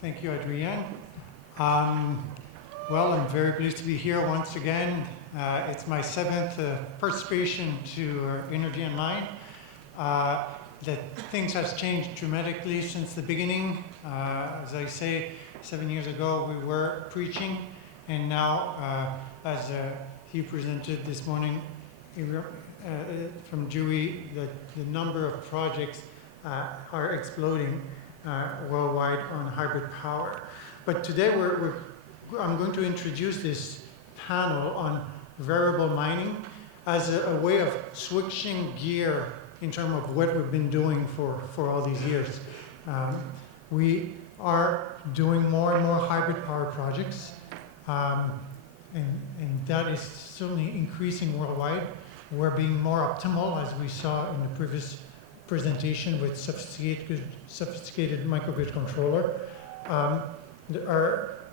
Thank you, Adrienne. Well, I'm very pleased to be here once again. It's my seventh participation to Energy and Mine. That things have changed dramatically since the beginning. As I say, 7 years ago we were preaching, and now, as he presented this morning from Dewey, the number of projects are exploding worldwide on hybrid power. But today I'm going to introduce this panel on variable mining as a way of switching gear in terms of what we've been doing for all these years. We are doing more and more hybrid power projects, and that is certainly increasing worldwide. We're being more optimal, as we saw in the previous presentation with sophisticated microgrid controller.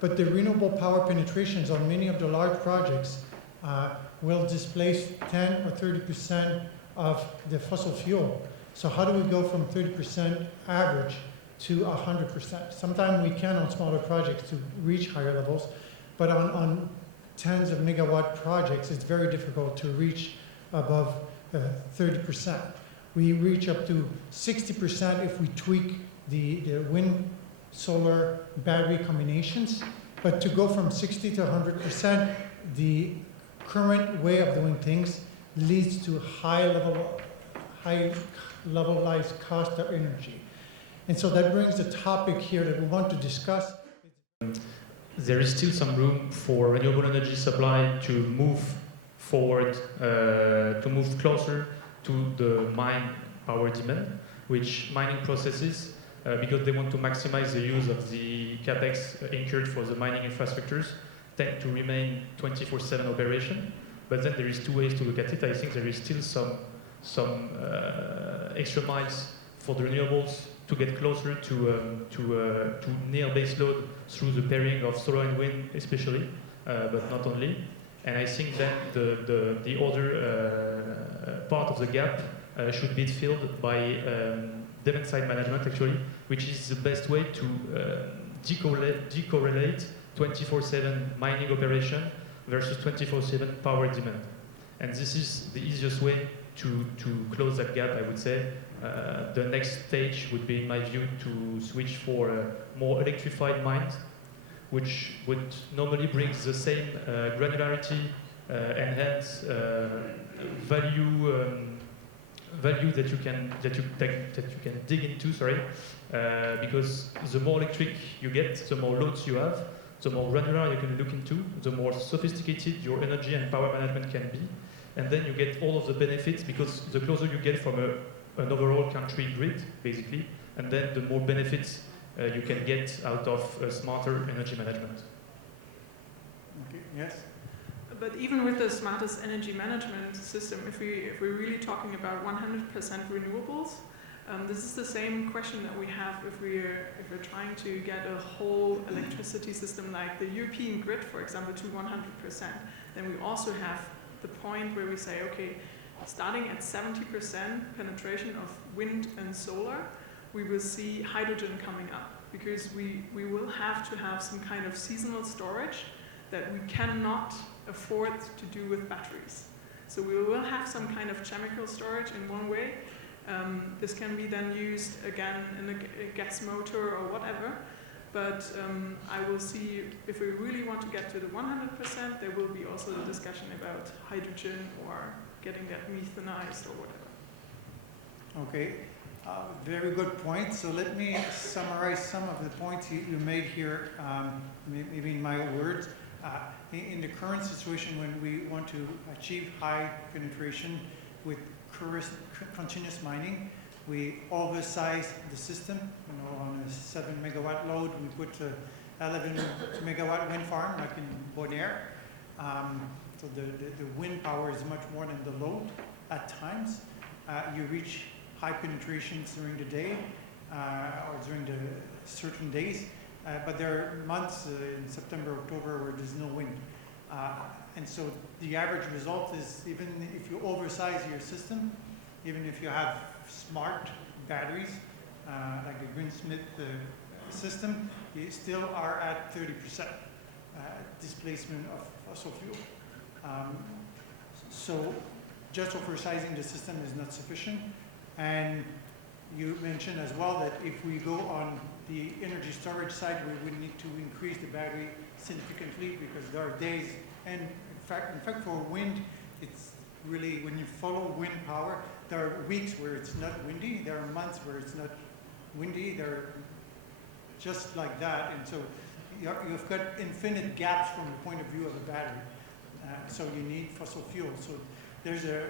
But the renewable power penetrations on many of the large projects will displace 10 or 30% of the fossil fuel. So how do we go from 30% average to 100%? Sometimes we can on smaller projects to reach higher levels, but on tens of megawatt projects, it's very difficult to reach above 30%. We reach up to 60% if we tweak the wind, solar, battery combinations. But to go from 60 to 100%, the current way of doing things leads to high levelized cost of energy. And so that brings the topic here that we want to discuss. There is still some room for renewable energy supply to move forward, to move closer to the mine power demand, which mining processes, because they want to maximize the use of the capex incurred for the mining infrastructures, tend to remain 24/7 operation. But then there is two ways to look at it. I think there is still some extra miles for the renewables to get closer to near base load through the pairing of solar and wind, especially, but not only. And I think that the other part of the gap should be filled by demand side management, actually, which is the best way to decorrelate 24/7 mining operation versus 24/7 power demand. And this is the easiest way to close that gap, I would say. The next stage would be, in my view, to switch for more electrified mines, which would normally bring the same granularity and hence value that you can dig into. Because the more electric you get, the more loads you have, the more granular you can look into, the more sophisticated your energy and power management can be, and then you get all of the benefits, because the closer you get from an overall country grid, basically, and then the more benefits you can get out of smarter energy management. Okay. Yes? But even with the smartest energy management system, if we're really talking about 100% renewables, this is the same question that we have if we're trying to get a whole electricity system like the European grid, for example, to 100%. Then we also have the point where we say, okay, starting at 70% penetration of wind and solar, we will see hydrogen coming up, because we will have to have some kind of seasonal storage that we cannot afford to do with batteries. So we will have some kind of chemical storage in one way. This can be then used again in a gas motor or whatever. But I will see if we really want to get to the 100%, there will be also the discussion about hydrogen or getting that methanized or whatever. Okay, very good point. So let me summarize some of the points you made here, maybe in my words. In the current situation, when we want to achieve high penetration with continuous mining, we oversize the system. On a 7 megawatt load, we put a 11 megawatt wind farm, like in Bonaire. So the wind power is much more than the load at times. You reach high penetrations during the day or during the certain days. But there are months in September, October where there's no wind. And so the average result is, even if you oversize your system, even if you have smart batteries, like the Greensmith system, you still are at 30% displacement of fossil fuel. So just oversizing the system is not sufficient. And you mentioned as well that if we go on the energy storage side, we would need to increase the battery significantly, because there are days, and in fact for wind, it's really, when you follow wind power, there are weeks where it's not windy, there are months where it's not windy, they're just like that. And so you've got infinite gaps from the point of view of the battery. So you need fossil fuel. So there's a...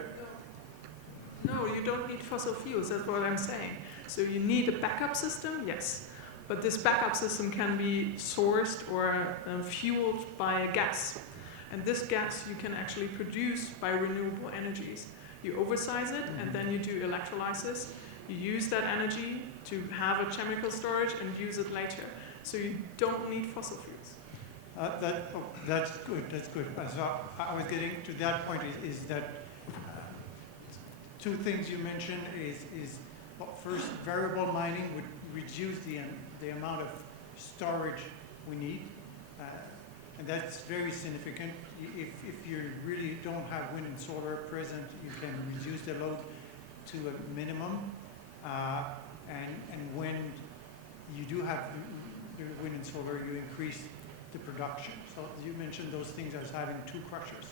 No, you don't need fossil fuels, that's what I'm saying. So you need a backup system, yes. But this backup system can be sourced or fueled by a gas. And this gas you can actually produce by renewable energies. You oversize it, and then you do electrolysis. You use that energy to have a chemical storage and use it later. So you don't need fossil fuels. That's good, that's good. So I was getting to that point is that two things you mentioned is well, first, variable mining would reduce the amount of storage we need. And that's very significant. If you really don't have wind and solar present, you can reduce the load to a minimum. And when you do have wind and solar, you increase the production. So you mentioned those things as having two crushers.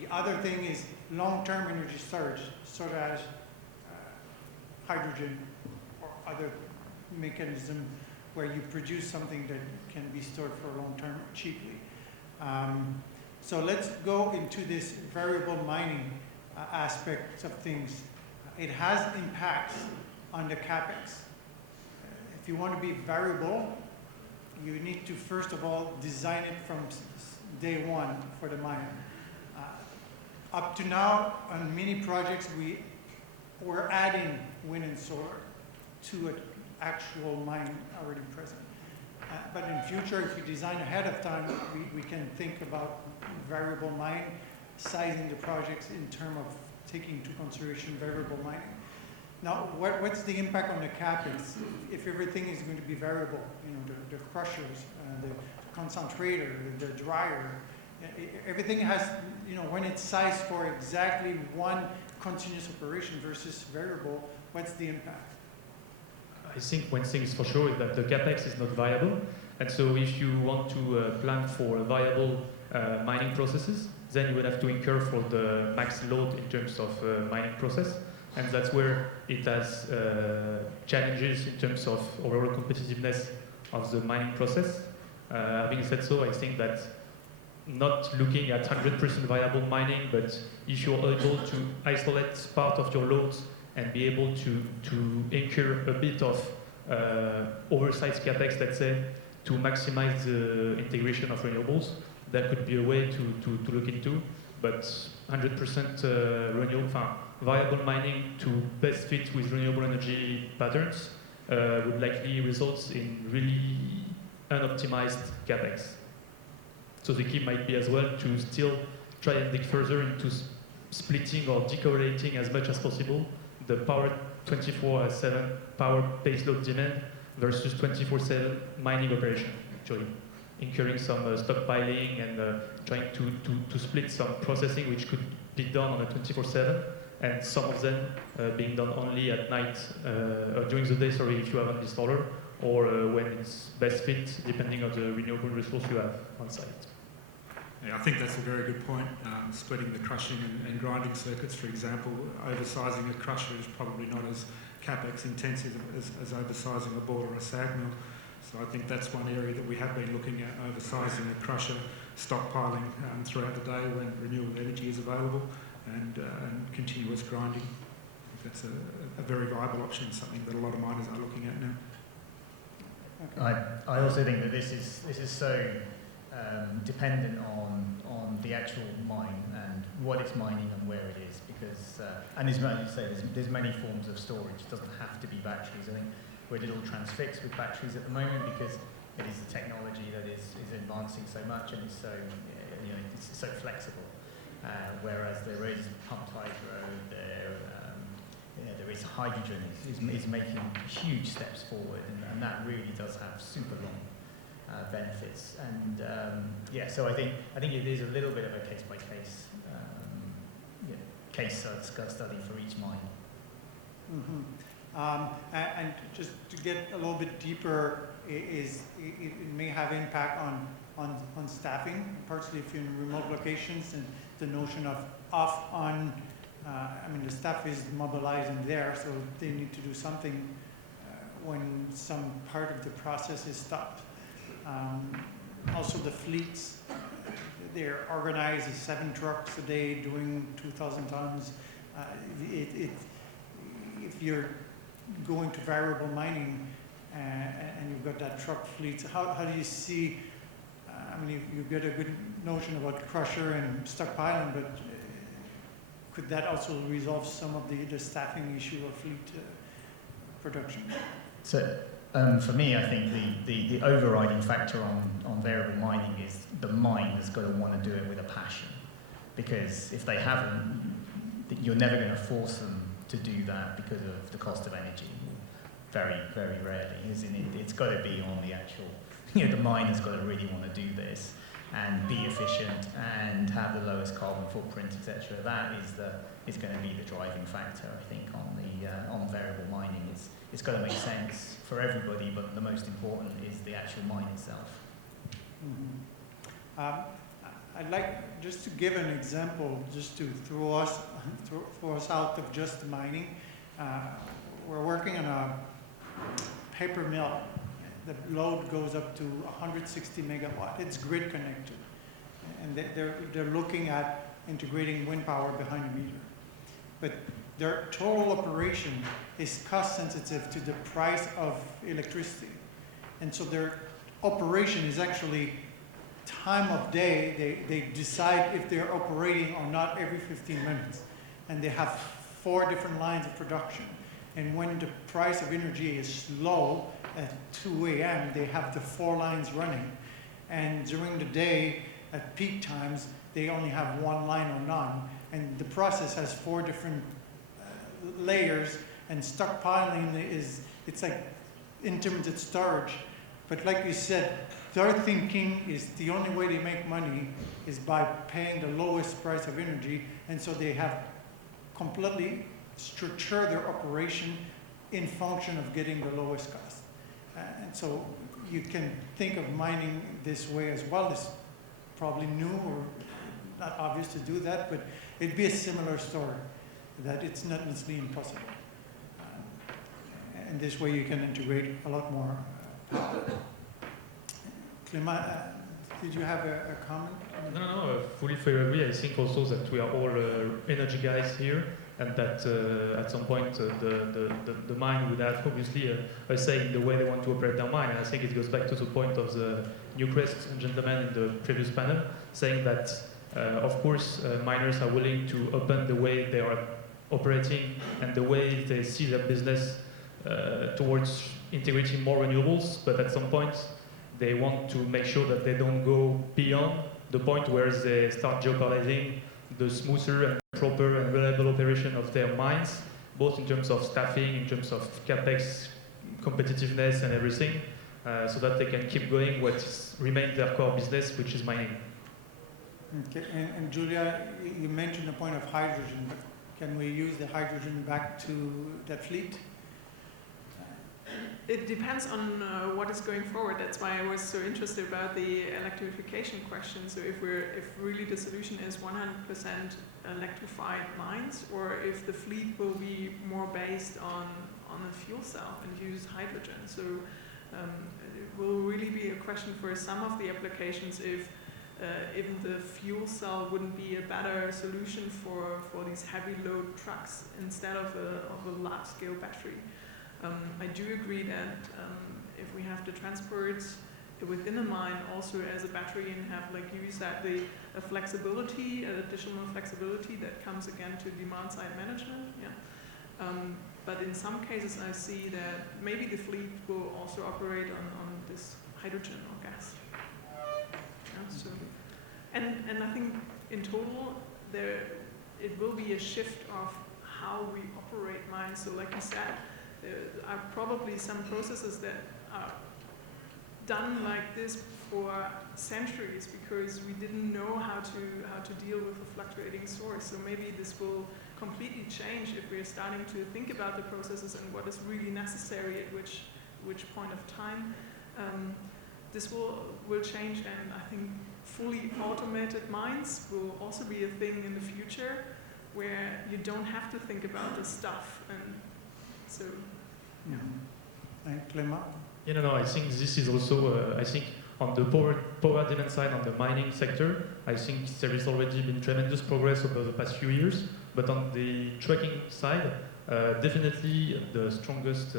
The other thing is long-term energy storage, such as hydrogen or other mechanism where you produce something that can be stored for a long term cheaply. So let's go into this variable mining aspect of things. It has impacts on the CapEx. If you want to be variable, you need to first of all design it from day one for the mine. Up to now, on many projects, we're adding wind and solar to an actual mine already present. But in future, if you design ahead of time, we can think about variable mine, sizing the projects in terms of taking into consideration variable mining. Now, what's the impact on the CapEx if everything is going to be variable? You know, the crushers, the concentrator, the dryer, everything has, you know, when it's sized for exactly one continuous operation versus variable, what's the impact? I think one thing is for sure is that the capex is not viable, and so if you want to plan for viable mining processes, then you would have to incur for the max load in terms of mining process, and that's where it has challenges in terms of overall competitiveness of the mining process. Having said so, I think that not looking at 100% viable mining, but if you're able to isolate part of your loads and be able to incur a bit of oversized capex, let's say, to maximize the integration of renewables, that could be a way to look into. But 100% viable mining to best fit with renewable energy patterns would likely result in really unoptimized capex. So the key might be as well to still try and dig further into splitting or decorrelating as much as possible the power 24/7 power baseload demand versus 24/7 mining operation, actually. Incurring some stockpiling and trying to split some processing which could be done on a 24/7, and some of them being done only at night, or during the day, sorry, if you have an installer, or when it's best fit, depending on the renewable resource you have on site. Yeah, I think that's a very good point. Splitting the crushing and grinding circuits, for example, oversizing a crusher is probably not as capex intensive as oversizing a ball or a sag mill. So I think that's one area that we have been looking at, oversizing a crusher, stockpiling throughout the day when renewable energy is available, and continuous grinding. I think that's a very viable option, something that a lot of miners are looking at now. Okay. I also think that this is so dependent on the actual mine and what it's mining and where it is, because and as you say, there's many forms of storage. It doesn't have to be batteries. I think we're a little transfixed with batteries at the moment because it is the technology that is advancing so much and is so it's so flexible. Whereas there is pumped hydro, there is hydrogen is making huge steps forward, and that really does have super long benefits. And so I think it is a little bit of a case by case case study for each mine. And just to get a little bit deeper, it may have impact on staffing, particularly if you're in remote locations, and the notion of off, on. I mean, the staff is mobilizing there, so they need to do something when some part of the process is stopped. Also, the fleets, they're organized as 7 trucks a day doing 2,000 tons. If you're going to variable mining and you've got that truck fleet, how do you see, I mean, you've got a good notion about crusher and stockpiling, but could that also resolve some of the staffing issue of fleet production? So for me, I think the overriding factor on variable mining is the mine has got to want to do it with a passion. Because if they haven't, you're never going to force them to do that because of the cost of energy. Very, very rarely. It's got to be on the actual, the mine has got to really want to do this and be efficient and have the lowest carbon footprint, etc. That is going to be the driving factor, I think, on variable mining. It's got to make sense for everybody, but the most important is the actual mine itself. I'd like just to give an example, just to throw us out of just mining. We're working on a paper mill. The load goes up to 160 megawatt. It's grid connected, and they're looking at integrating wind power behind the meter. But their total operation is cost sensitive to the price of electricity, and so their operation is actually time of day. They decide if they're operating or not every 15 minutes, and they have 4 different lines of production. And when the price of energy is low, at 2 a.m., they have the 4 lines running. And during the day, at peak times, they only have 1 line or none. And the process has 4 different layers, and stockpiling it's like intermittent storage. But like you said, their thinking is the only way they make money is by paying the lowest price of energy. And so they have completely structured their operation in function of getting the lowest cost. And so you can think of mining this way as well. It's probably new or not obvious to do that, but it'd be a similar story, that it's not necessarily impossible. And this way you can integrate a lot more power. Clement, did you have a comment? No, fully agree. I think also that we are all energy guys here, and that at some point the mine would have obviously a say in the way they want to operate their mine. And I think it goes back to the point of the Newcrest gentleman in the previous panel, saying that of course miners are willing to open the way they are operating and the way they see their business towards integrating more renewables, but at some point they want to make sure that they don't go beyond the point where they start jeopardizing the smoother and proper and reliable operation of their mines, both in terms of staffing, in terms of capex, competitiveness and everything, so that they can keep going what remains their core business, which is mining. Okay, and Julia, you mentioned the point of hydrogen, but can we use the hydrogen back to that fleet? It depends on what is going forward. That's why I was so interested about the electrification question. So if really the solution is 100% electrified mines, or if the fleet will be more based on a fuel cell and use hydrogen. So it will really be a question for some of the applications if even the fuel cell wouldn't be a better solution for these heavy load trucks instead of a large scale battery. I do agree that if we have to transport within a mine also as a battery and have, like you said, a flexibility, an additional flexibility that comes again to demand side management. Yeah. But in some cases I see that maybe the fleet will also operate on this hydrogen or gas. Yeah, so, and I think in total it will be a shift of how we operate mines. So like you said, there are probably some processes that are done like this for centuries because we didn't know how to deal with a fluctuating source. So maybe this will completely change if we're starting to think about the processes and what is really necessary at which point of time. This will change, and I think fully automated mines will also be a thing in the future where you don't have to think about this stuff. And so, yeah. And Clément? No, I think this is also, I think on the power demand side, on the mining sector, I think there has already been tremendous progress over the past few years. But on the trucking side, definitely the strongest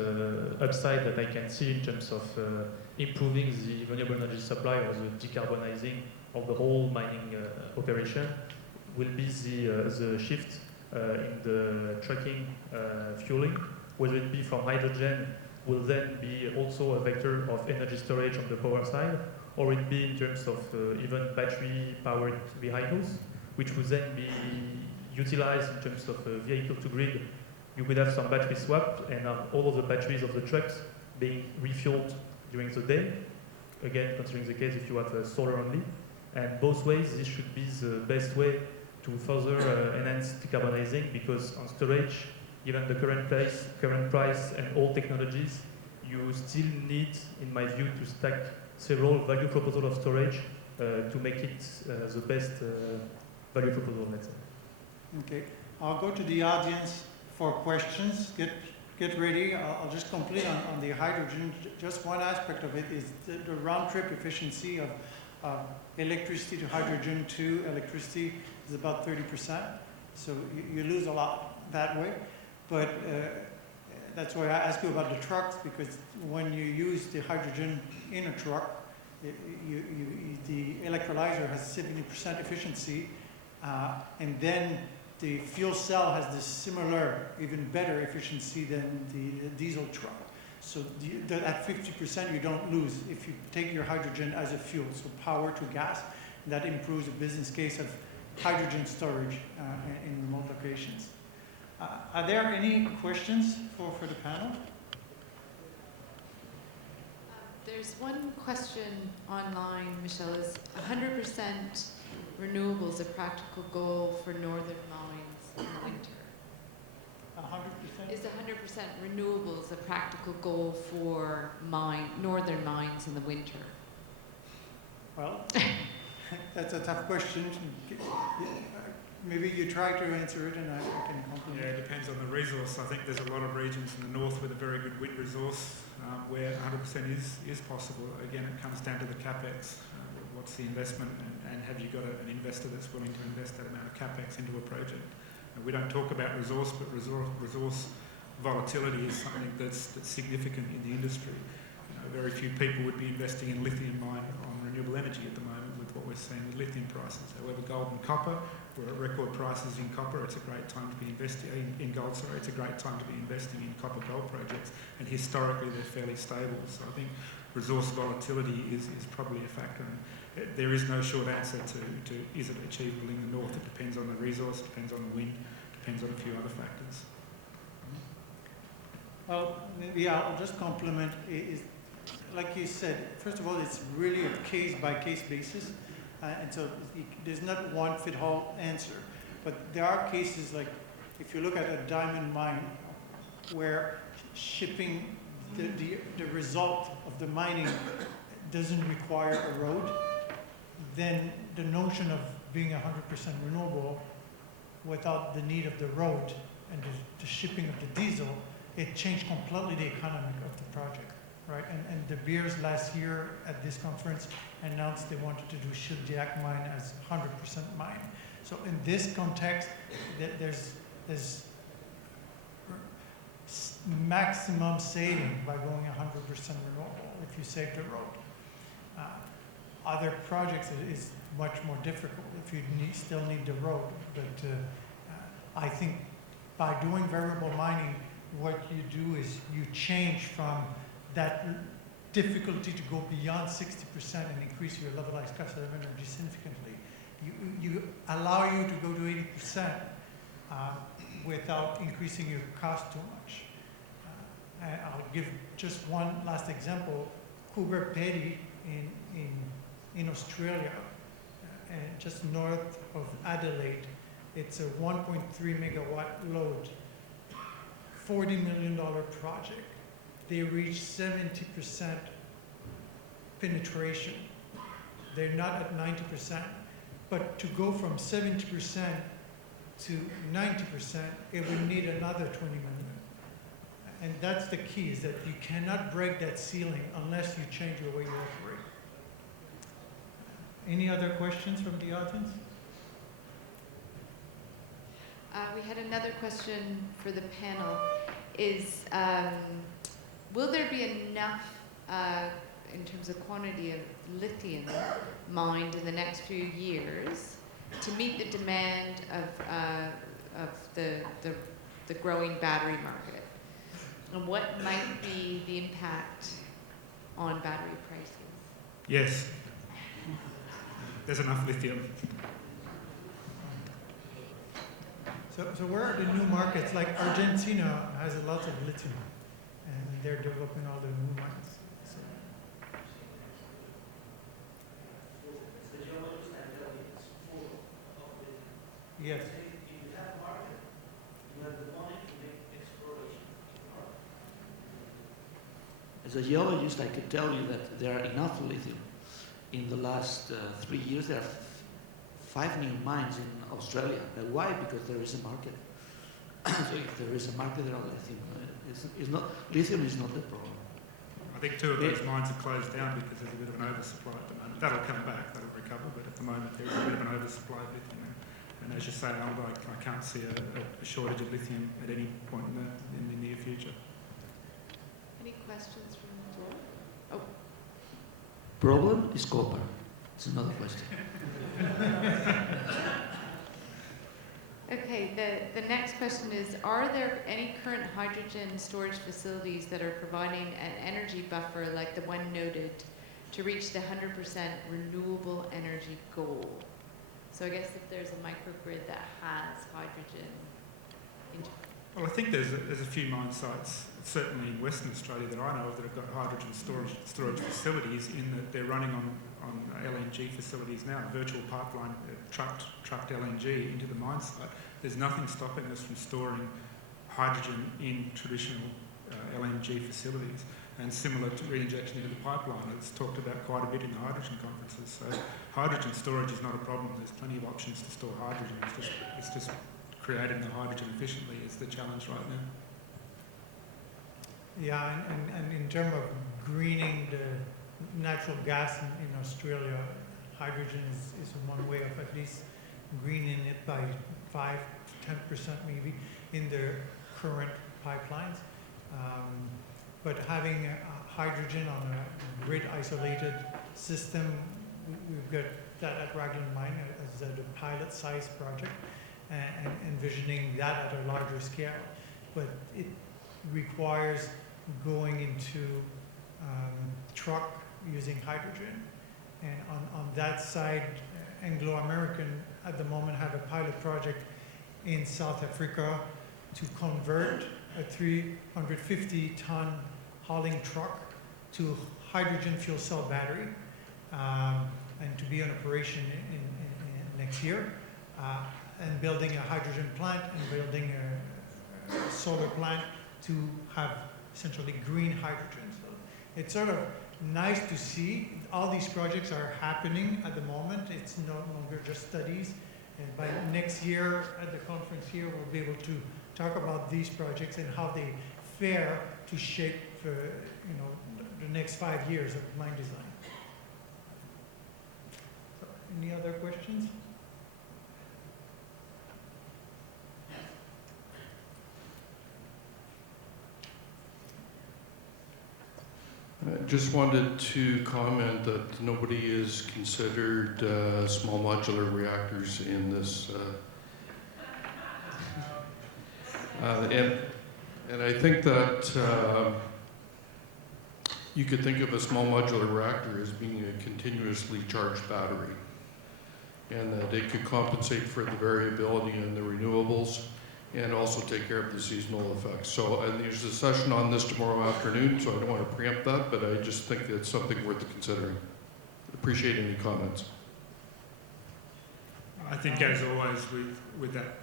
upside that I can see in terms of improving the renewable energy supply or the decarbonizing of the whole mining operation will be the shift in the trucking fueling, whether it be from hydrogen, will then be also a vector of energy storage on the power side, or it be in terms of even battery-powered vehicles, which would then be utilized in terms of vehicle to grid. You could have some battery swap and all of the batteries of the trucks being refueled during the day. Again, considering the case if you have solar only. And both ways, this should be the best way to further enhance decarbonizing, because on storage, given the current price and all technologies, you still need, in my view, to stack several value proposals of storage to make it the best value proposal, let's say. Okay, I'll go to the audience for questions. Get ready. I'll just complete on the hydrogen. Just one aspect of it is the round-trip efficiency of electricity to hydrogen to electricity is about 30%. So you lose a lot that way. But that's why I ask you about the trucks, because when you use the hydrogen in a truck, the electrolyzer has 70% efficiency, and then the fuel cell has this similar, even better efficiency than the diesel truck. So at 50% you don't lose if you take your hydrogen as a fuel, so power to gas. And that improves the business case of hydrogen storage in remote locations. Are there any questions for the panel? There's one question online, Michelle. Is 100% renewables a practical goal for northern mines in the winter? 100%? Is 100% renewables a practical goal for northern mines in the winter? Well, that's a tough question. Maybe you try to answer it and I can compliment. Yeah, it depends on the resource. I think there's a lot of regions in the north with a very good wind resource where 100% is possible. Again, it comes down to the capex. What's the investment, and have you got an investor that's willing to invest that amount of capex into a project? And we don't talk about resource, but resource volatility is something that's significant in the industry. Very few people would be investing in lithium mine on renewable energy at the moment with what we're seeing with lithium prices. However, gold and copper, we're at record prices in copper. It's a great time to be investing in gold. Sorry, it's a great time to be investing in copper gold projects, and historically they're fairly stable. So I think resource volatility is probably a factor. And there is no short answer to is it achievable in the north. It depends on the resource, depends on the wind, depends on a few other factors. Well, maybe I'll just compliment. Like you said, first of all, it's really a case-by-case basis. And so there's not one fit-all answer. But there are cases like, if you look at a diamond mine, where shipping the result of the mining doesn't require a road, then the notion of being 100% renewable without the need of the road and the shipping of the diesel, it changed completely the economic of the project, right? And De Beers last year at this conference announced they wanted to do Shildiak mine as 100% mine. So in this context, there's maximum saving by going 100% renewable if you save the road. Other projects it is much more difficult if you still need the road. But I think by doing variable mining, what you do is you change from that difficulty to go beyond 60% and increase your levelized cost of energy significantly. You allow you to go to 80% without increasing your cost too much. And I'll give just one last example. Coober Pedy in Australia, and just north of Adelaide, it's a 1.3 megawatt load, $40 million project. They reached 70% penetration. They're not at 90%, but to go from 70% to 90%, it would need another 20 million. And that's the key, is that you cannot break that ceiling unless you change the way you operate. Any other questions from the audience? We had another question for the panel. Is will there be enough in terms of quantity of lithium mined in the next few years to meet the demand of the growing battery market? And what might be the impact on battery prices? Yes, there's enough lithium. So where are the new markets? Like Argentina has a lot of lithium, and they're developing all the new mines. So. Yes. As a geologist, I can tell you that there are enough lithium. In the last 3 years, there are 5 new mines in Australia. Why? Because there is a market. So if there is a market, there are lithium. Lithium is not the problem. I think 2 of those mines are closed down because there's a bit of an oversupply at the moment. That'll come back, that'll recover, but at the moment there's a bit of an oversupply of lithium. And as you say, Alba, I can't see a shortage of lithium at any point in the near future. Any questions from the floor? Oh. Problem is copper. It's another question. Okay, the next question is, are there any current hydrogen storage facilities that are providing an energy buffer like the one noted to reach the 100% renewable energy goal? So I guess if there's a microgrid that has hydrogen. Well, I think there's a few mine sites, certainly in Western Australia that I know of, that have got hydrogen storage facilities in that they're running on LNG facilities now, virtual pipeline, trucked LNG into the mine site. There's nothing stopping us from storing hydrogen in traditional LNG facilities. And similar to reinjection into the pipeline, it's talked about quite a bit in the hydrogen conferences. So hydrogen storage is not a problem. There's plenty of options to store hydrogen. It's just creating the hydrogen efficiently is the challenge right now. Yeah, and in terms of greening the natural gas in Australia, hydrogen is one way of at least greening it by 5 to 10% maybe in the current pipelines. But having hydrogen on a grid-isolated system, we've got that at Raglan Mine as a pilot-sized project, and envisioning that at a larger scale. But it requires going into truck using hydrogen. And on that side, Anglo-American at the moment have a pilot project in South Africa to convert a 350-ton hauling truck to hydrogen fuel cell battery, and to be in operation in next year, and building a hydrogen plant and building a solar plant to have essentially green hydrogen. So it's sort of nice to see all these projects are happening at the moment. It's no longer just studies. And by next year at the conference here, we'll be able to talk about these projects and how they fare to shape the next 5 years of mine design. So, any other questions? I just wanted to comment that nobody has considered small modular reactors in this. And I think that you could think of a small modular reactor as being a continuously charged battery, and that it could compensate for the variability in the renewables and also take care of the seasonal effects. So there's a session on this tomorrow afternoon, so I don't want to preempt that, but I just think it's something worth considering. Appreciate any comments. I think, as always, with that,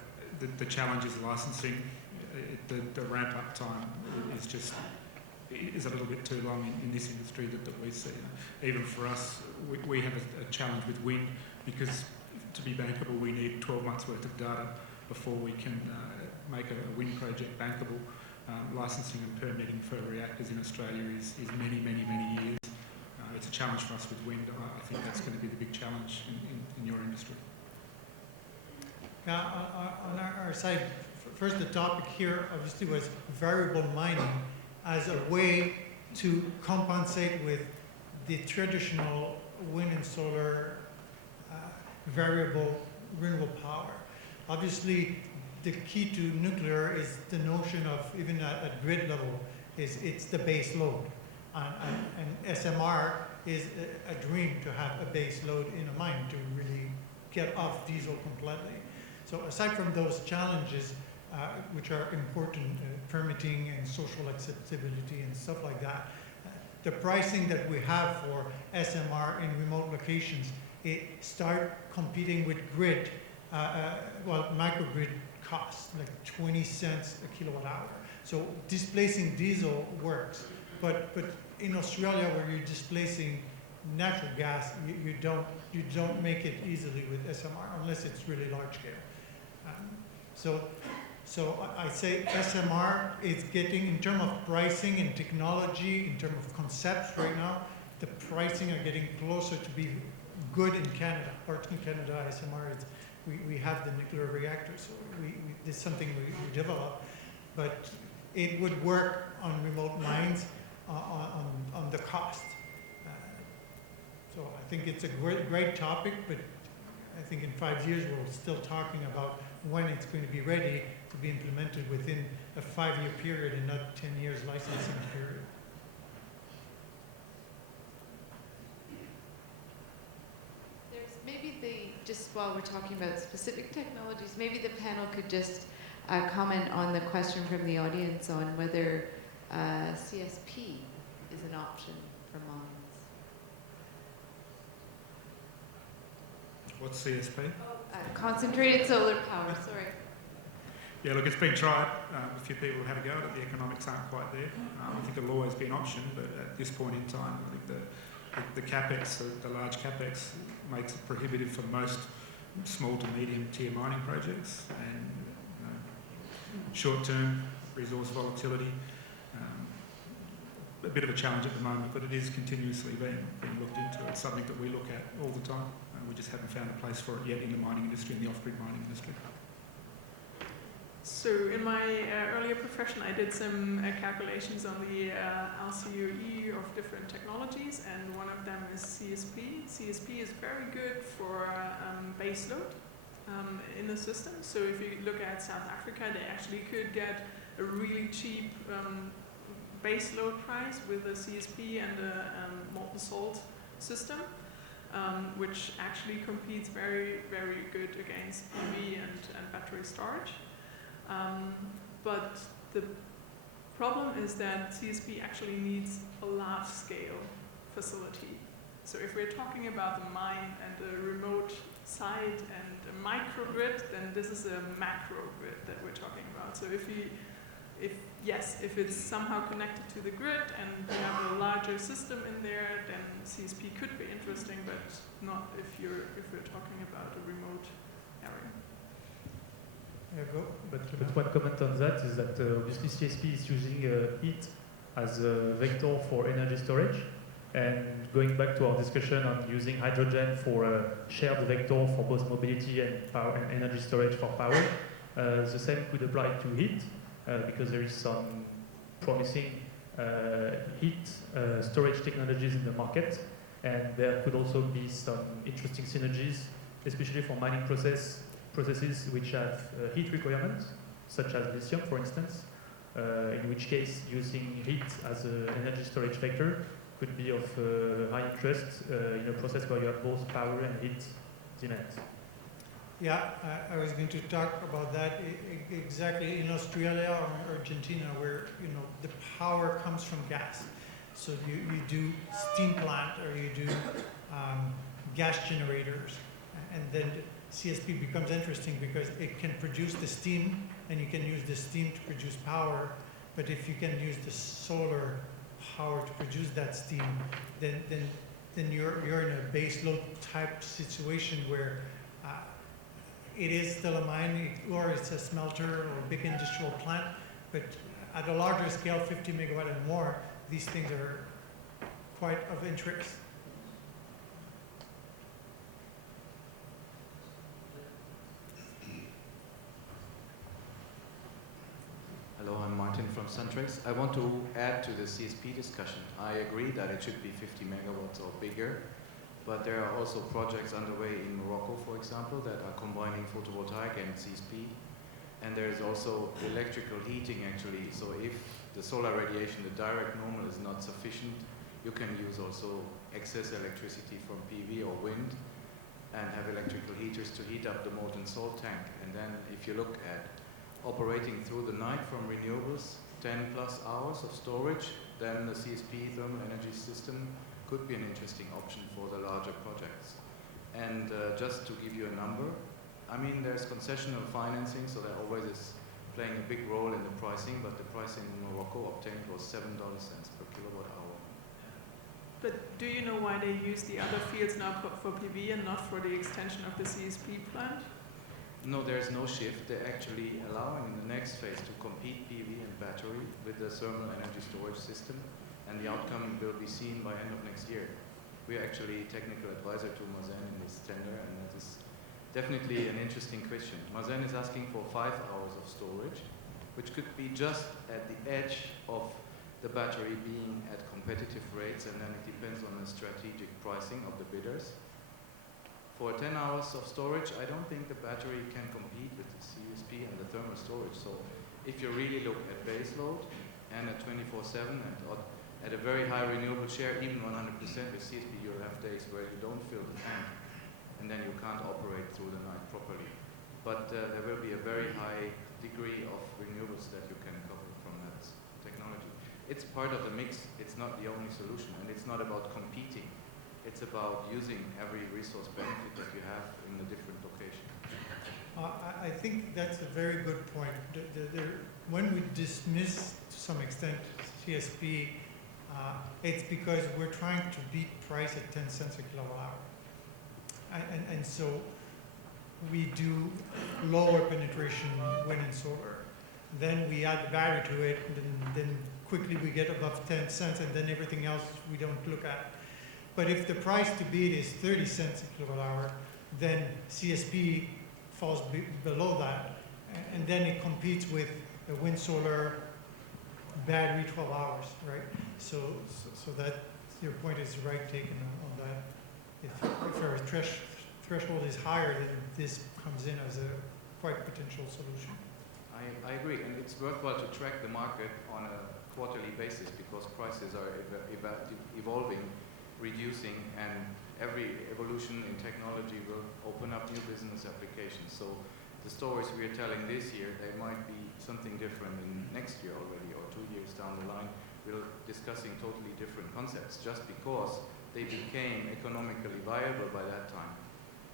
the challenge is licensing. The ramp-up time is a little bit too long in this industry that we see. Even for us, we have a challenge with wind, because to be bankable, we need 12 months' worth of data before we can make a wind project bankable. Licensing and permitting for reactors in Australia is many, many, many years. It's a challenge for us with wind. I think that's going to be the big challenge in your industry. Now, on our side, first the topic here obviously was variable mining as a way to compensate with the traditional wind and solar variable renewable power. Obviously, the key to nuclear is the notion of, even at grid level, is it's the base load. And SMR is a dream to have a base load in a mine to really get off diesel completely. So aside from those challenges, which are important, permitting and social acceptability and stuff like that, the pricing that we have for SMR in remote locations, it start competing with grid, microgrid costs, like 20 cents a kilowatt hour. So displacing diesel works, but in Australia, where you're displacing natural gas, you don't make it easily with SMR unless it's really large scale. So I say SMR is getting, in terms of pricing and technology, in terms of concepts right now, the pricing are getting closer to be good in Canada. Parts in Canada, SMR is, we have the nuclear reactors, so this is something we develop, but it would work on remote mines on the cost. So I think it's a great topic, but I think in 5 years we're still talking about when it's going to be ready to be implemented within a 5-year period and not 10 years licensing period. There's maybe just while we're talking about specific technologies, maybe the panel could just comment on the question from the audience on whether CSP is an option for mines. What's CSP? Concentrated solar power, sorry. Yeah, look, it's been tried. A few people have a go at it. The economics aren't quite there. I think it'll always be an option, but at this point in time, I think the capex, the large capex, makes it prohibitive for most small to medium tier mining projects, and short-term resource volatility. A bit of a challenge at the moment, but it is continuously being looked into. It's something that we look at all the time. We just haven't found a place for it yet in the mining industry, in the off-grid mining industry. So in my earlier profession, I did some calculations on the LCOE of different technologies, and one of them is CSP. CSP is very good for baseload in the system. So if you look at South Africa, they actually could get a really cheap baseload price with a CSP and a molten salt system, which actually competes very, very good against PV and battery storage. But the problem is that CSP actually needs a large-scale facility. So if we're talking about the mine and a remote site and a microgrid, then this is a macro grid that we're talking about. So if it's somehow connected to the grid and you have a larger system in there, then CSP could be interesting, but not if we're talking about a remote area. But one comment on that is that obviously CSP is using heat as a vector for energy storage, and going back to our discussion on using hydrogen for a shared vector for both mobility and power and energy storage for power, the same could apply to heat, because there is some promising heat storage technologies in the market, and there could also be some interesting synergies, especially for mining processes which have heat requirements, such as lithium, for instance, in which case using heat as an energy storage vector could be of high interest in a process where you have both power and heat demand. Yeah, I was going to talk about that exactly in Australia or Argentina, where the power comes from gas. So you do steam plant or you do gas generators, and then CSP becomes interesting because it can produce the steam, and you can use the steam to produce power. But if you can use the solar power to produce that steam, then you're in a base load type situation where it is still a mine, or it's a smelter or a big industrial plant, but at a larger scale, 50 megawatt and more, these things are quite of interest. Hello, I'm Martin from Suntrace. I want to add to the CSP discussion. I agree that it should be 50 megawatts or bigger, but there are also projects underway in Morocco, for example, that are combining photovoltaic and CSP. And there is also electrical heating, actually. So if the solar radiation, the direct normal, is not sufficient, you can use also excess electricity from PV or wind and have electrical heaters to heat up the molten salt tank. And then if you look at operating through the night from renewables, 10 plus hours of storage, then the CSP thermal energy system could be an interesting option for the larger projects. And just to give you a number, I mean, there's concessional financing, so that always is playing a big role in the pricing, but the pricing in Morocco obtained was $7 per kilowatt hour. But do you know why they use the other fields now for PV and not for the extension of the CSP plant? No, there's no shift. They're actually allowing in the next phase to compete PV and battery with the thermal energy storage system, and the outcome will be seen by end of next year. We are actually technical advisor to Mazen in this tender, and that is definitely an interesting question. Mazen is asking for 5 hours of storage, which could be just at the edge of the battery being at competitive rates, and then it depends on the strategic pricing of the bidders. For 10 hours of storage, I don't think the battery can compete with the CSP and the thermal storage. So if you really look at base load and at 24/7 and at a very high renewable share, even 100% with CSP, you'll have days where you don't fill the tank, and then you can't operate through the night properly. But there will be a very high degree of renewables that you can cover from that technology. It's part of the mix. It's not the only solution, and it's not about competing. It's about using every resource benefit that you have in the different locations. I think that's a very good point. When we dismiss, to some extent, CSP, it's because we're trying to beat price at 10 cents a kilowatt hour. And so we do lower penetration wind and solar. Then we add the battery to it, and then quickly we get above 10 cents, and then everything else we don't look at. But if the price to beat is 30 cents a kilowatt hour, then CSP falls below that, and then it competes with the wind, solar, battery 12 hours, right? So that your point is right taken on that. If our threshold is higher, then this comes in as a quite potential solution. I agree, and it's worthwhile to track the market on a quarterly basis because prices are evolving, reducing, and every evolution in technology will open up new business applications. So the stories we are telling this year, they might be something different in next year already, or 2 years down the line. We're discussing totally different concepts just because they became economically viable by that time.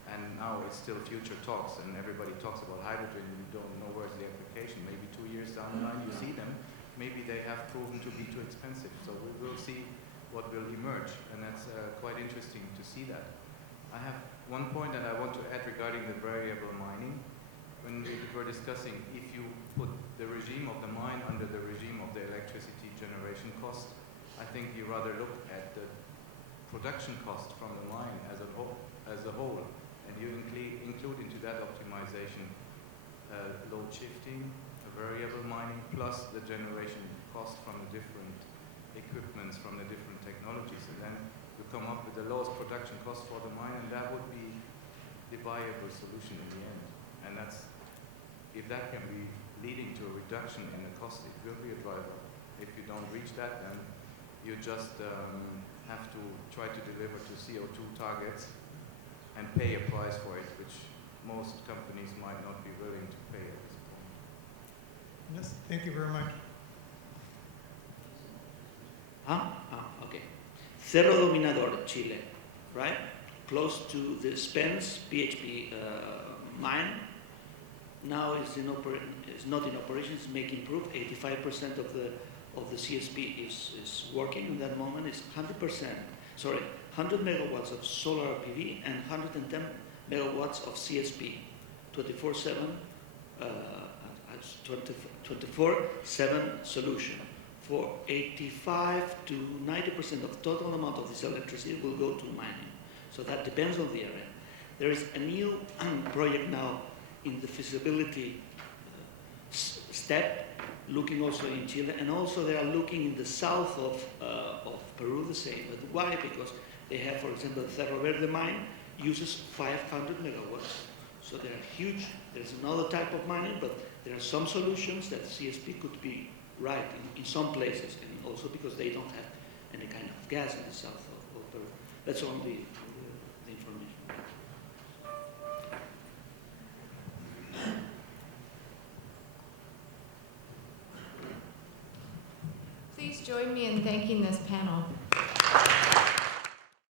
And now it's still future talks, and everybody talks about hydrogen, you don't know where's the application. Maybe 2 years down the line you see them, maybe they have proven to be too expensive. So we will see what will emerge, and that's quite interesting to see that. I have one point that I want to add regarding the variable mining. When we were discussing if you put the regime of the mine under the regime of the electricity generation cost, I think you rather look at the production cost from the mine as a whole, and you include into that optimization load shifting, variable mining, plus the generation cost from the different equipments, from the different technologies, and then you come up with the lowest production cost for the mine, and that would be the viable solution in the end. And that's, if that can be leading to a reduction in the cost, it will be a driver. If you don't reach that, then you just have to try to deliver to CO2 targets and pay a price for it, which most companies might not be willing to pay at this point. Yes, thank you very much. Okay. Cerro Dominador, Chile, right? Close to the Spence PHP mine. Now it's not in operation. It's making proof. 85% of the CSP is working in that moment. It's 100 megawatts of solar PV and 110 megawatts of CSP, 24/7, 24/7 solution. For 85 to 90% of total amount of this electricity will go to mining. So that depends on the area. There is a new project now in the feasibility step, looking also in Chile, and also they are looking in the south of Peru the same. But why? Because they have, for example, the Cerro Verde mine uses 500 megawatts. So they are huge. There's another type of mining, but there are some solutions that CSP could be right in some places, and also because they don't have any kind of gas in the south of Peru. That's only the information. Please join me in thanking this panel.